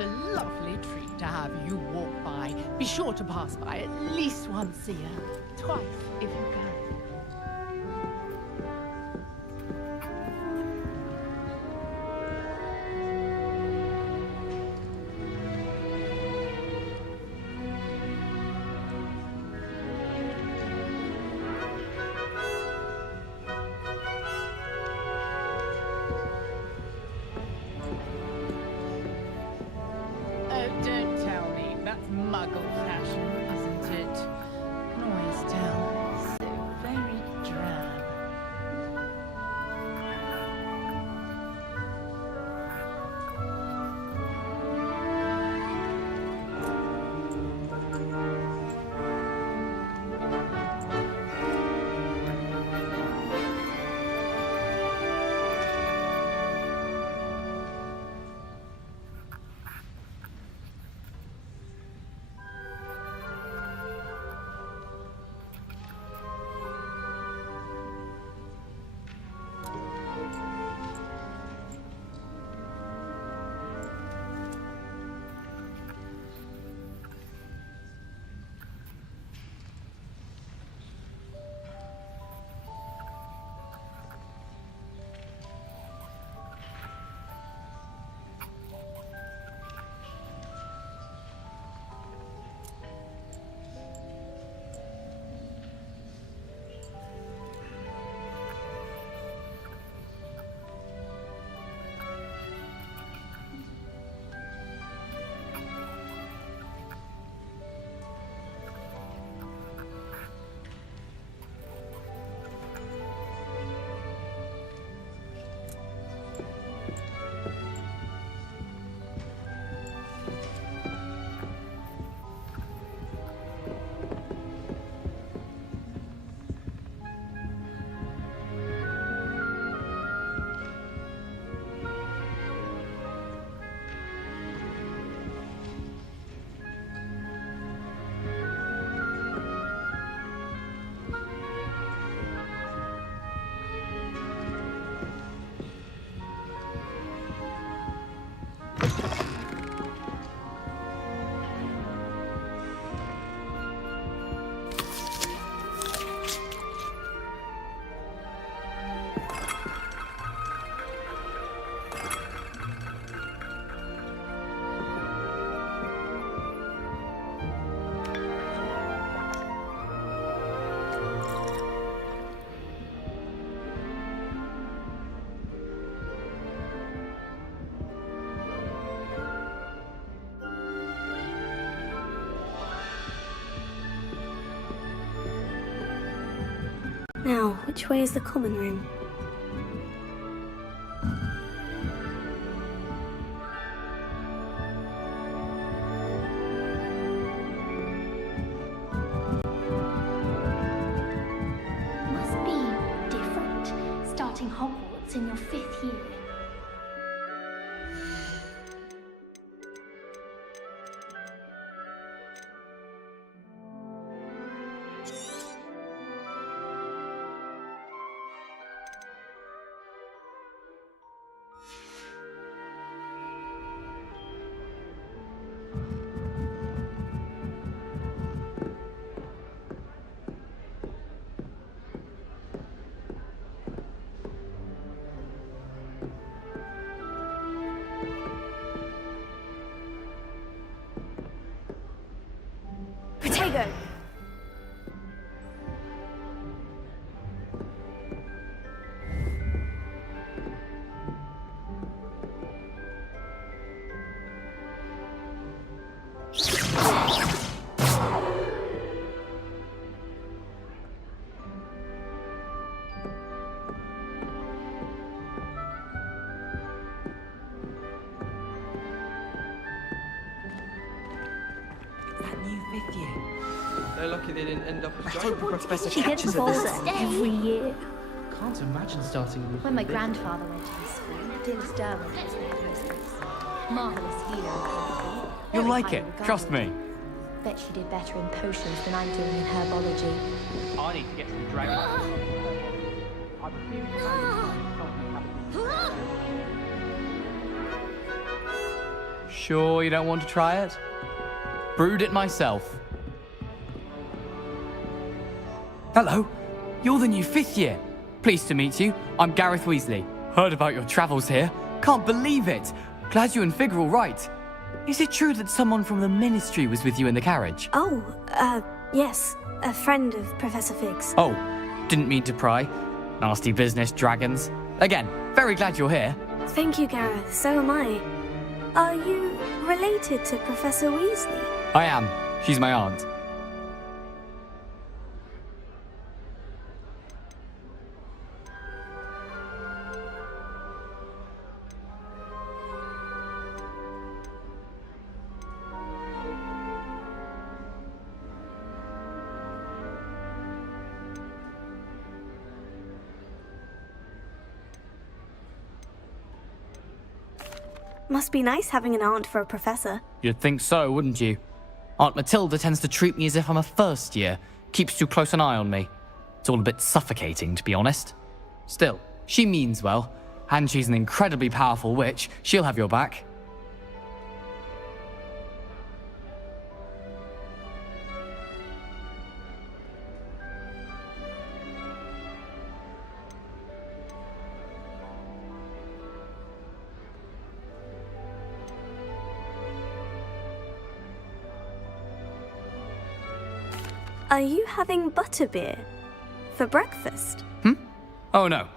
a lovely treat to have you walk by. Be sure to pass by at least once a year. Twice, if you can. Don't tell me. That's muggle fashion, isn't it? Can always tell. So very drab. Now, which way is the common room? Must be different, starting Hogwarts in your 5th year. Protego! That new 5th year. They're lucky they didn't end up as I hope Professor she gets catches bolder at every year. Can't imagine starting with When my grandfather went to his school, Dilys Derwent was the headmistress. Marvellous healer. You'll like it, trust me. Bet she did better in potions than I'm doing in herbology. I need to get some dragon. Sure you don't want to try it? Brewed it myself. Hello, you're the new 5th year. Pleased to meet you. I'm Gareth Weasley. Heard about your travels here. Can't believe it. Glad you and Fig are all right. Is it true that someone from the Ministry was with you in the carriage? Oh, yes. A friend of Professor Fig's. Oh, didn't mean to pry. Nasty business, dragons. Again, very glad you're here. Thank you, Gareth. So am I. Are you related to Professor Weasley? I am. She's my aunt. Must be nice having an aunt for a professor. You'd think so, wouldn't you? Aunt Matilda tends to treat me as if I'm a first year. Keeps too close an eye on me. It's all a bit suffocating, to be honest. Still, she means well. And she's an incredibly powerful witch. She'll have your back. Are you having butterbeer for breakfast? Oh no.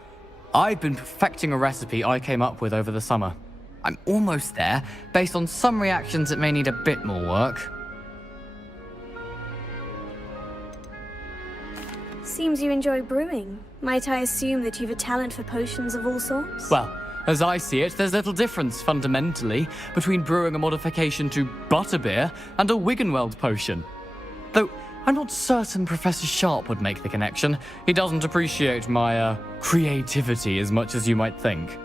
I've been perfecting a recipe I came up with over the summer. I'm almost there, based on some reactions that may need a bit more work. Seems you enjoy brewing. Might I assume that you've a talent for potions of all sorts? Well, as I see it, there's little difference, fundamentally, between brewing a modification to butterbeer and a Wiggenweld potion. Though, I'm not certain Professor Sharp would make the connection. He doesn't appreciate my, creativity as much as you might think.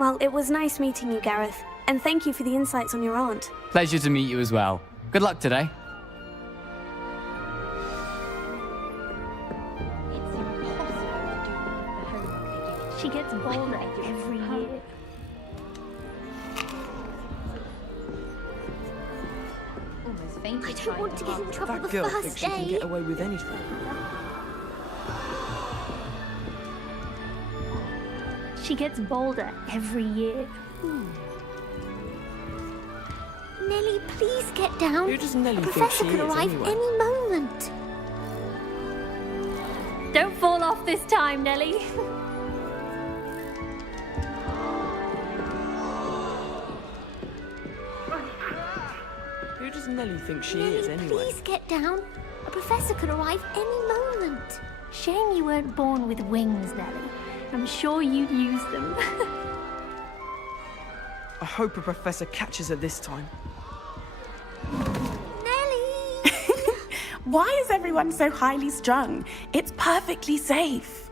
Well, it was nice meeting you, Gareth. And thank you for the insights on your aunt. Pleasure to meet you as well. Good luck today. It's impossible to do the homework they give you. She gets bolder every year. Almost fainted I don't trying want to get in hard. trouble That the girl first thinks she can day. get away with anything. She gets bolder every year. Nellie, please get down. Who does Nellie A think professor she could is, arrive anyway? any moment. Don't fall off this time, Nellie. Who does Nellie think she Nellie, is, anyway? please get down. A professor could arrive any moment. Shame you weren't born with wings, Nellie. I'm sure you'd use them. I hope a professor catches her this time. Nellie! Why is everyone so highly strung? It's perfectly safe.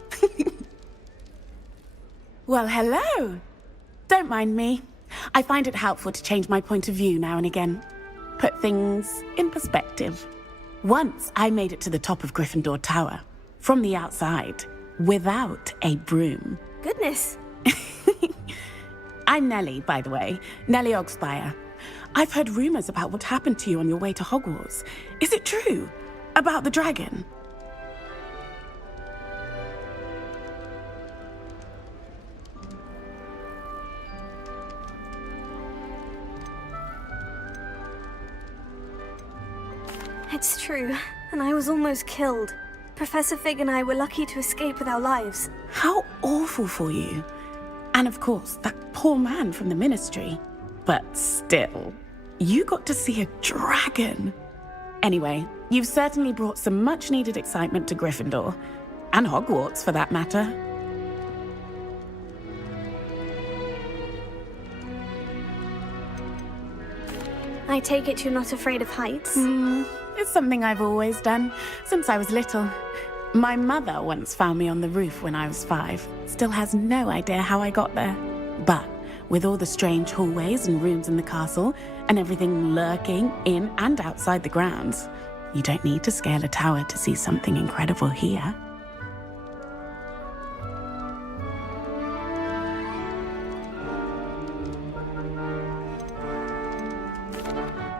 Well, hello. Don't mind me. I find it helpful to change my point of view now and again. Put things in perspective. Once I made it to the top of Gryffindor Tower, from the outside, without a broom. Goodness. I'm Nellie, by the way. Nellie Ogspire. I've heard rumors about what happened to you on your way to Hogwarts. Is it true? About the dragon? It's true, and I was almost killed. Professor Fig and I were lucky to escape with our lives. How awful for you. And of course, that poor man from the Ministry. But still, you got to see a dragon. Anyway, you've certainly brought some much-needed excitement to Gryffindor. And Hogwarts, for that matter. I take it you're not afraid of heights? It's something I've always done, since I was little. My mother once found me on the roof when I was 5. Still has no idea how I got there. But with all the strange hallways and rooms in the castle, and everything lurking in and outside the grounds, you don't need to scale a tower to see something incredible here.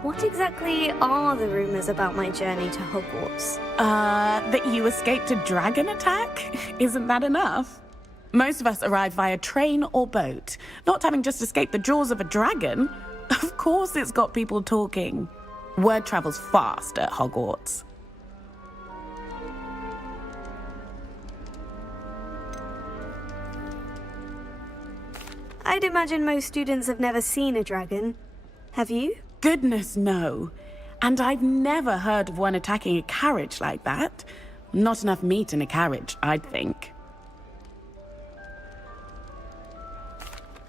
What exactly are the rumors about my journey to Hogwarts? That you escaped a dragon attack? Isn't that enough? Most of us arrive via train or boat, not having just escaped the jaws of a dragon. Of course it's got people talking. Word travels fast at Hogwarts. I'd imagine most students have never seen a dragon. Have you? Goodness, no. And I've never heard of one attacking a carriage like that. Not enough meat in a carriage, I'd think.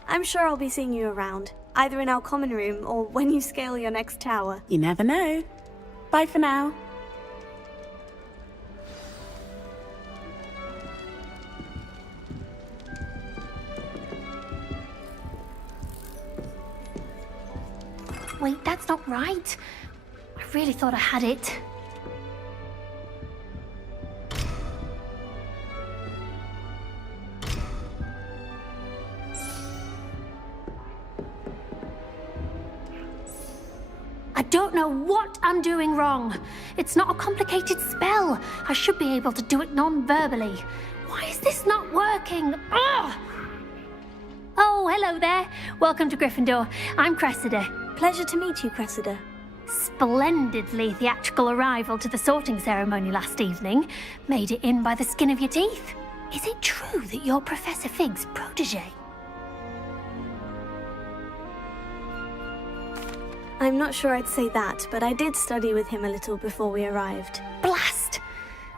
I'm sure I'll be seeing you around, either in our common room or when you scale your next tower. You never know. Bye for now. Wait, that's not right. I really thought I had it. I don't know what I'm doing wrong. It's not a complicated spell. I should be able to do it non-verbally. Why is this not working? Ugh! Oh, hello there. Welcome to Gryffindor. I'm Cressida. Pleasure to meet you, Cressida. Splendidly theatrical arrival to the sorting ceremony last evening. Made it in by the skin of your teeth. Is it true that you're Professor Fig's protege? I'm not sure I'd say that, but I did study with him a little before we arrived. Blast!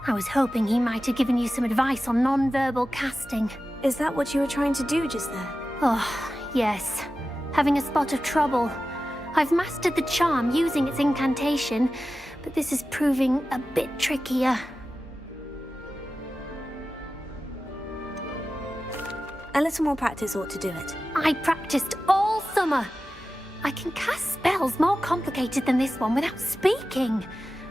I was hoping he might have given you some advice on non-verbal casting. Is that what you were trying to do just there? Oh, yes. Having a spot of trouble. I've mastered the charm using its incantation, but this is proving a bit trickier. A little more practice ought to do it. I practiced all summer. I can cast spells more complicated than this one without speaking.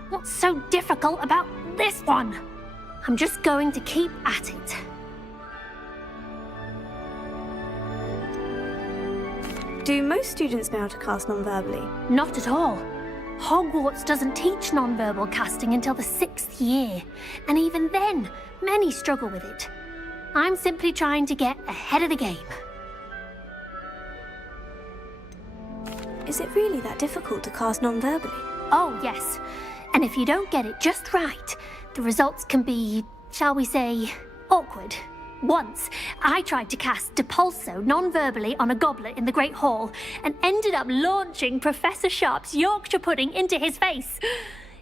What's so difficult about this one? I'm just going to keep at it. Do most students know how to cast non-verbally? Not at all. Hogwarts doesn't teach non-verbal casting until the 6th year, and even then, many struggle with it. I'm simply trying to get ahead of the game. Is it really that difficult to cast non-verbally? Oh, yes. And if you don't get it just right, the results can be, shall we say, awkward. Once, I tried to cast Depulso non-verbally on a goblet in the Great Hall and ended up launching Professor Sharp's Yorkshire pudding into his face.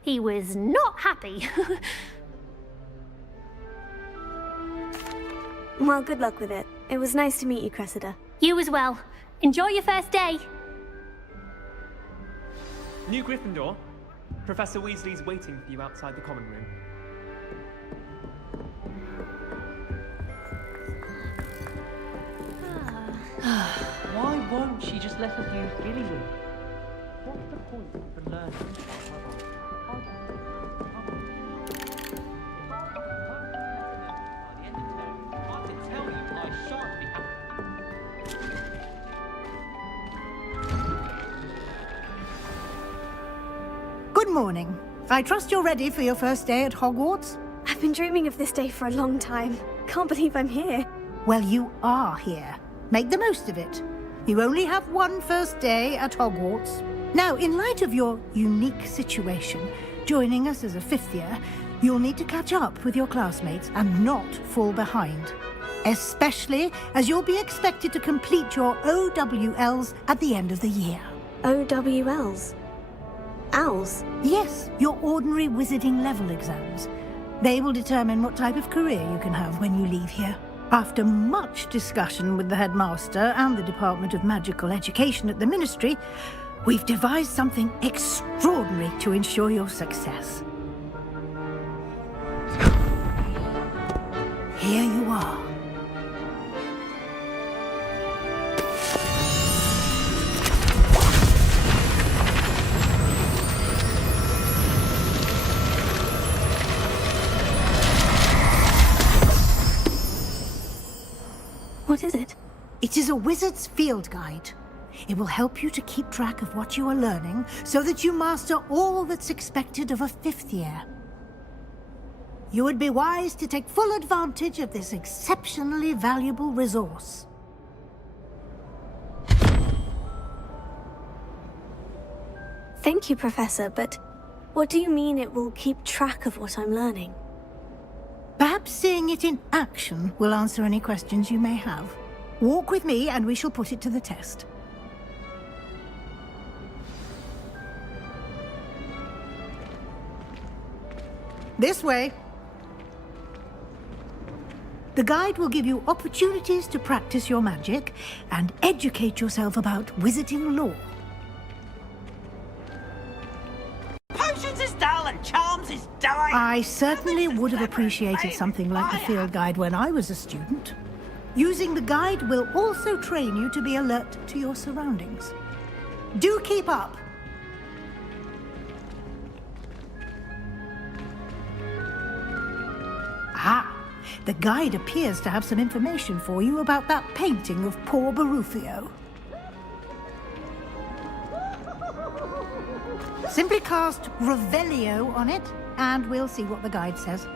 He was not happy. Well, good luck with it. It was nice to meet you, Cressida. You as well. Enjoy your first day. New Gryffindor, Professor Weasley's waiting for you outside the common room. Why won't she just let us use Gillywood? What's the point of learning? I can tell you I shan't be happy. Good morning. I trust you're ready for your first day at Hogwarts? I've been dreaming of this day for a long time. Can't believe I'm here. Well, you are here. Make the most of it. You only have one first day at Hogwarts. Now, in light of your unique situation, joining us as a 5th year, you'll need to catch up with your classmates and not fall behind. Especially as you'll be expected to complete your OWLs at the end of the year. OWLs? Owls? Yes, your ordinary wizarding level exams. They will determine what type of career you can have when you leave here. After much discussion with the headmaster and the Department of Magical Education at the Ministry, we've devised something extraordinary to ensure your success. Here you are. What is it? It is a wizard's field guide. It will help you to keep track of what you are learning so that you master all that's expected of a 5th year. You would be wise to take full advantage of this exceptionally valuable resource. Thank you, Professor, but what do you mean it will keep track of what I'm learning? Perhaps seeing it in action will answer any questions you may have. Walk with me and we shall put it to the test. This way. The guide will give you opportunities to practice your magic and educate yourself about wizarding lore. Potions is dull and charms is dying. I certainly would have appreciated something like the field guide when I was a student. Using the guide will also train you to be alert to your surroundings. Do keep up! Ah, the guide appears to have some information for you about that painting of poor Barufio. Simply cast Revelio on it, and we'll see what the guide says.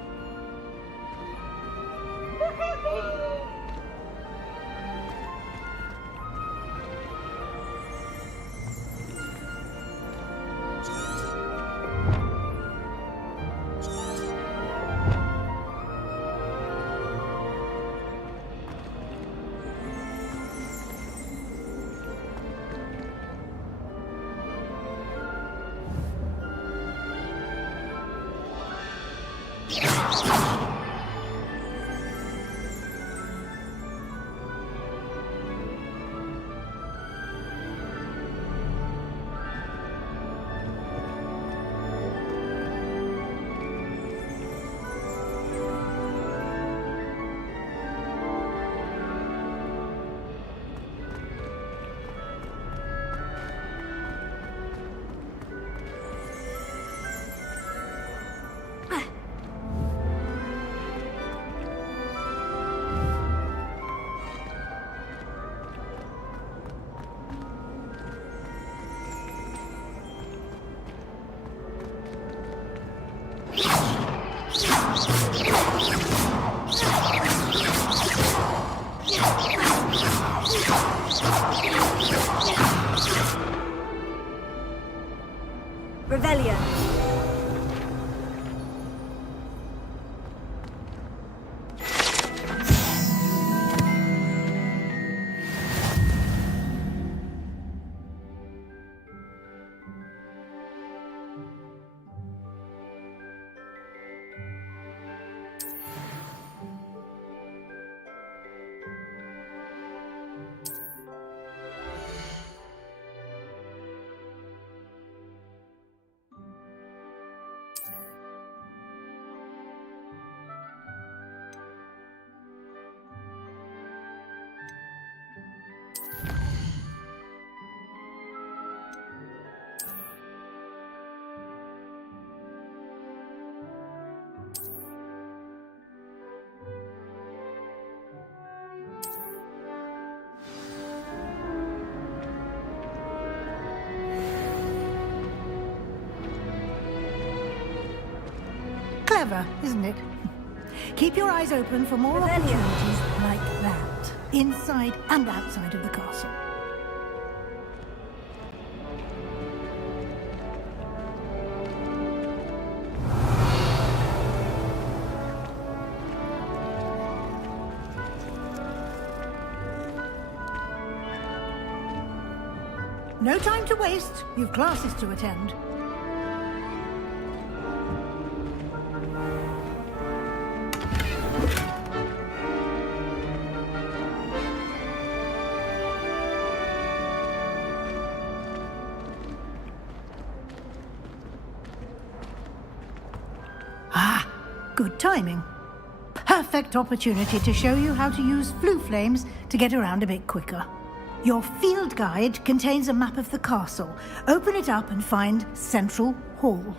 Revelio. Clever, isn't it? Keep your eyes open for more opportunities like that, inside and outside of the castle. No time to waste. You've classes to attend. Ah, good timing. Perfect opportunity to show you how to use flue flames to get around a bit quicker. Your field guide contains a map of the castle. Open it up and find Central Hall.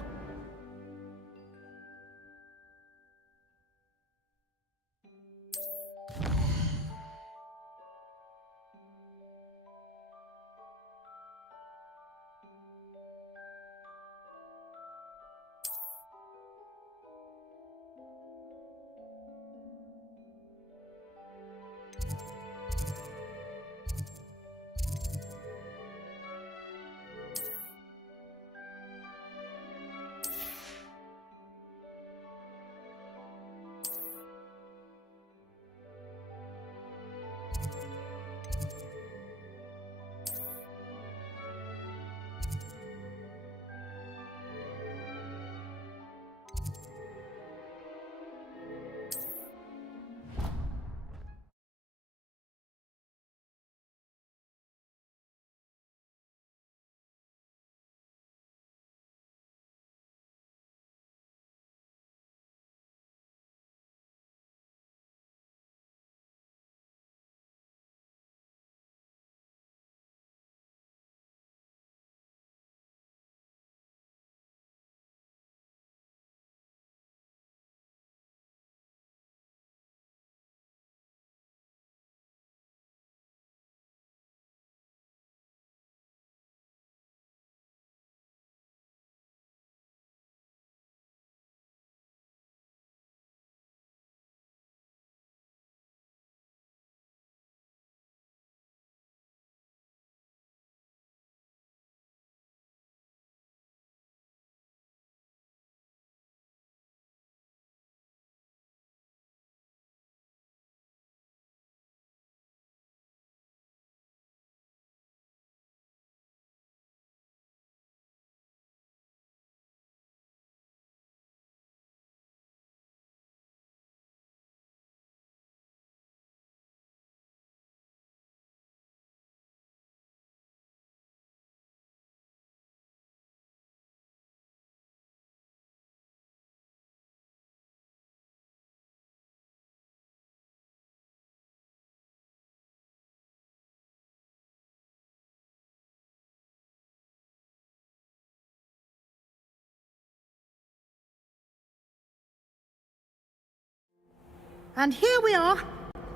And here we are.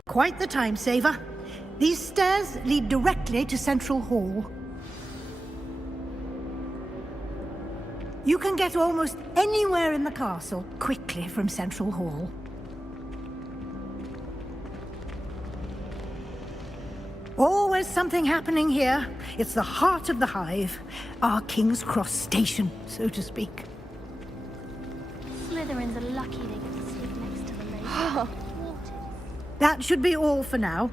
Quite the time saver. These stairs lead directly to Central Hall. You can get almost anywhere in the castle quickly from Central Hall. Always something happening here. It's the heart of the hive. Our King's Cross station, so to speak. Slytherins are lucky they get to sleep next to the lake. That should be all for now.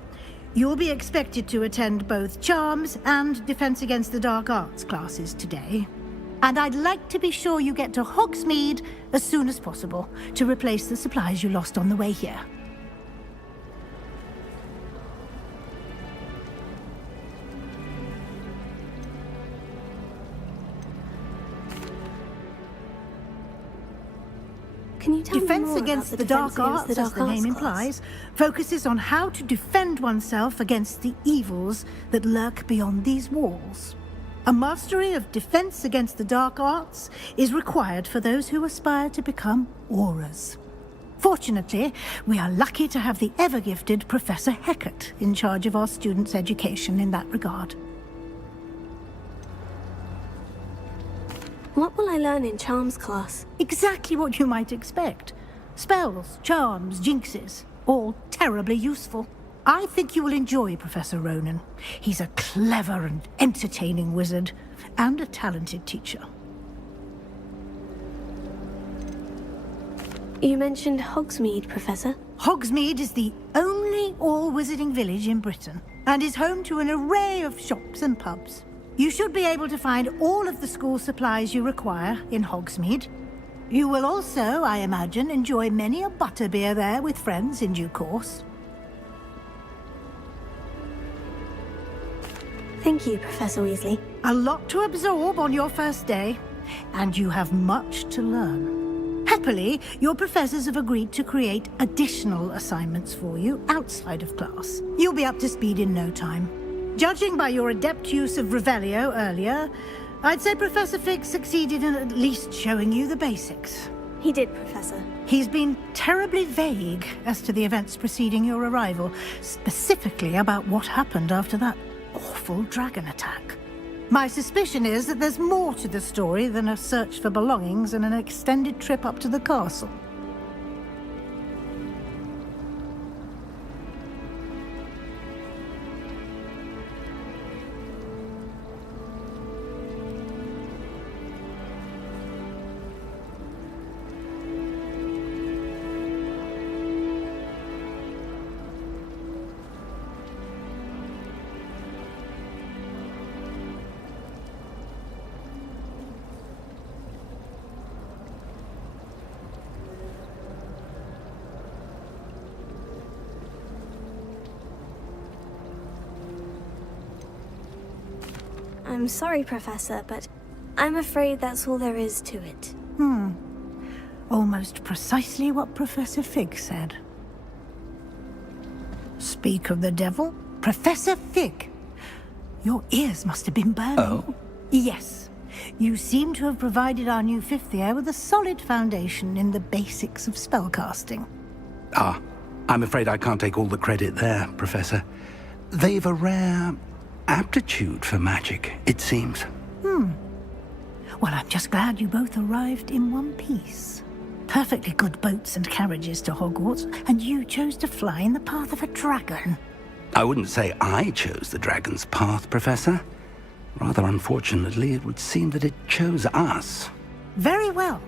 You'll be expected to attend both Charms and Defense Against the Dark Arts classes today. And I'd like to be sure you get to Hogsmeade as soon as possible to replace the supplies you lost on the way here. Can you tell me Defense more Against about the Dark Arts, as the name implies, focuses on how to defend oneself against the evils that lurk beyond these walls. A mastery of Defense Against the Dark Arts is required for those who aspire to become Aurors. Fortunately, we are lucky to have the ever-gifted Professor Hecat in charge of our students' education in that regard. What will I learn in Charms class? Exactly what you might expect. Spells, charms, jinxes, all terribly useful. I think you will enjoy Professor Ronan. He's a clever and entertaining wizard, and a talented teacher. You mentioned Hogsmeade, Professor. Hogsmeade is the only all-wizarding village in Britain, and is home to an array of shops and pubs. You should be able to find all of the school supplies you require in Hogsmeade. You will also, I imagine, enjoy many a butterbeer there with friends in due course. Thank you, Professor Weasley. A lot to absorb on your first day, and you have much to learn. Happily, your professors have agreed to create additional assignments for you outside of class. You'll be up to speed in no time. Judging by your adept use of Revelio earlier, I'd say Professor Fig succeeded in at least showing you the basics. He did, Professor. He's been terribly vague as to the events preceding your arrival, specifically about what happened after that awful dragon attack. My suspicion is that there's more to the story than a search for belongings and an extended trip up to the castle. I'm sorry, Professor, but I'm afraid that's all there is to it. Almost precisely what Professor Fig said. Speak of the devil, Professor Fig. Your ears must have been burning. Oh? Yes. You seem to have provided our new fifth year with a solid foundation in the basics of spellcasting. Ah, I'm afraid I can't take all the credit there, Professor. They've a rare aptitude for magic, it seems. Well, I'm just glad you both arrived in one piece. Perfectly good boats and carriages to Hogwarts, and you chose to fly in the path of a dragon. I wouldn't say I chose the dragon's path, Professor. Rather unfortunately, it would seem that it chose us. Very well.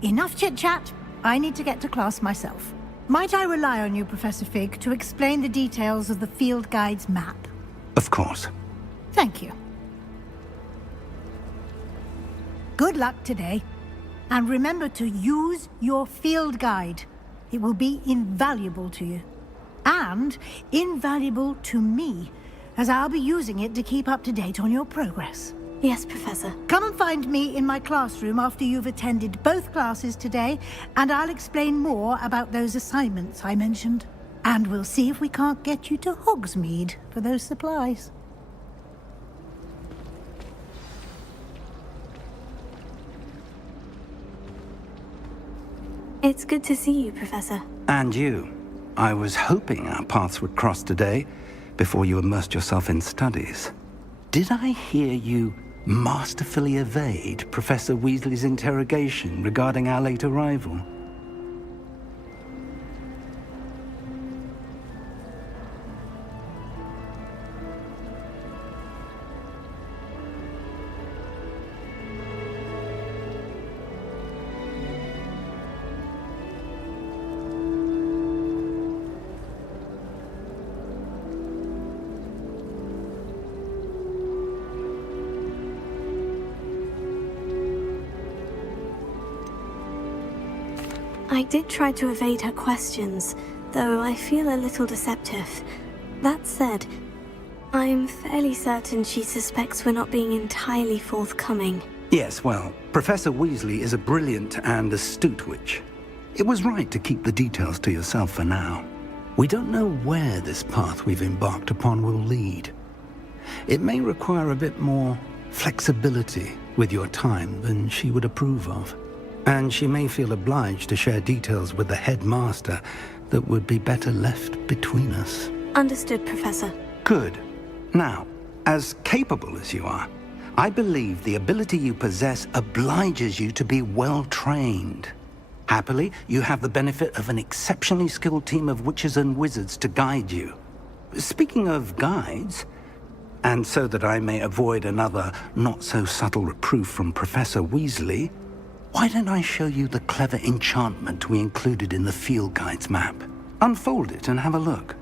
Enough chit-chat. I need to get to class myself. Might I rely on you, Professor Fig, to explain the details of the field guide's map? Of course. Thank you. Good luck today. And remember to use your field guide. It will be invaluable to you. And invaluable to me, as I'll be using it to keep up to date on your progress. Yes, Professor. Come and find me in my classroom after you've attended both classes today, and I'll explain more about those assignments I mentioned. And we'll see if we can't get you to Hogsmeade for those supplies. It's good to see you, Professor. And you. I was hoping our paths would cross today, before you immersed yourself in studies. Did I hear you masterfully evade Professor Weasley's interrogation regarding our late arrival? I did try to evade her questions, though I feel a little deceptive. That said, I'm fairly certain she suspects we're not being entirely forthcoming. Yes, well, Professor Weasley is a brilliant and astute witch. It was right to keep the details to yourself for now. We don't know where this path we've embarked upon will lead. It may require a bit more flexibility with your time than she would approve of. And she may feel obliged to share details with the headmaster that would be better left between us. Understood, Professor. Good. Now, as capable as you are, I believe the ability you possess obliges you to be well trained. Happily, you have the benefit of an exceptionally skilled team of witches and wizards to guide you. Speaking of guides, and so that I may avoid another not-so-subtle reproof from Professor Weasley, why don't I show you the clever enchantment we included in the field guide's map? Unfold it and have a look.